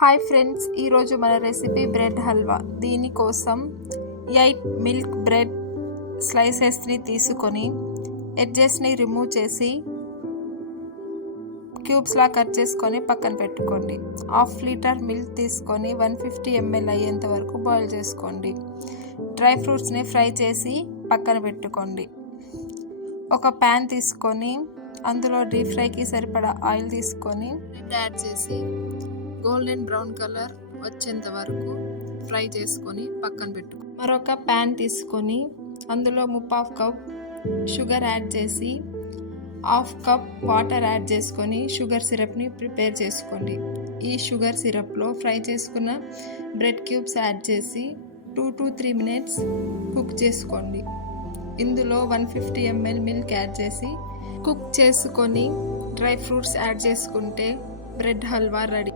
Hi friends, ఈరోజు మన recipe bread halwa. దీనికోసం 8 మిల్క్ బ్రెడ్ స్లైసెస్ని తీసుకొని ఎడ్జెస్ని రిమూవ్ చేసి క్యూబ్స్లా కట్ చేసుకొని పక్కన పెట్టుకోండి. 1/2 లీటర్ మిల్క్ తీసుకొని 150 ml అయ్యేంత వరకు బాయిల్ చేసుకోండి. డ్రై ఫ్రూట్స్ని ఫ్రై చేసి పక్కన పెట్టుకోండి. ఒక ప్యాన్ తీసుకొని అందులో డీప్ ఫ్రైకి సరిపడా ఆయిల్ తీసుకొని బ్రెడ్ యాడ్ చేసి గోల్డెన్ బ్రౌన్ కలర్ వచ్చేంత వరకు ఫ్రై చేసుకొని పక్కన పెట్టుకో. మరొక ప్యాన్ తీసుకొని అందులో 1/2 కప్ షుగర్ యాడ్ చేసి 1/2 కప్ వాటర్ యాడ్ చేసుకొని షుగర్ సిరప్ని ప్రిపేర్ చేసుకోండి. ఈ షుగర్ సిరప్లో ఫ్రై చేసుకున్న బ్రెడ్ క్యూబ్స్ యాడ్ చేసి 2 to 3 minutes కుక్ చేసుకోండి. ఇందులో 150 ml మిల్క్ యాడ్ చేసి కుక్ చేసుకొని డ్రై ఫ్రూట్స్ యాడ్ చేసుకుంటే బ్రెడ్ హల్వా రెడీ.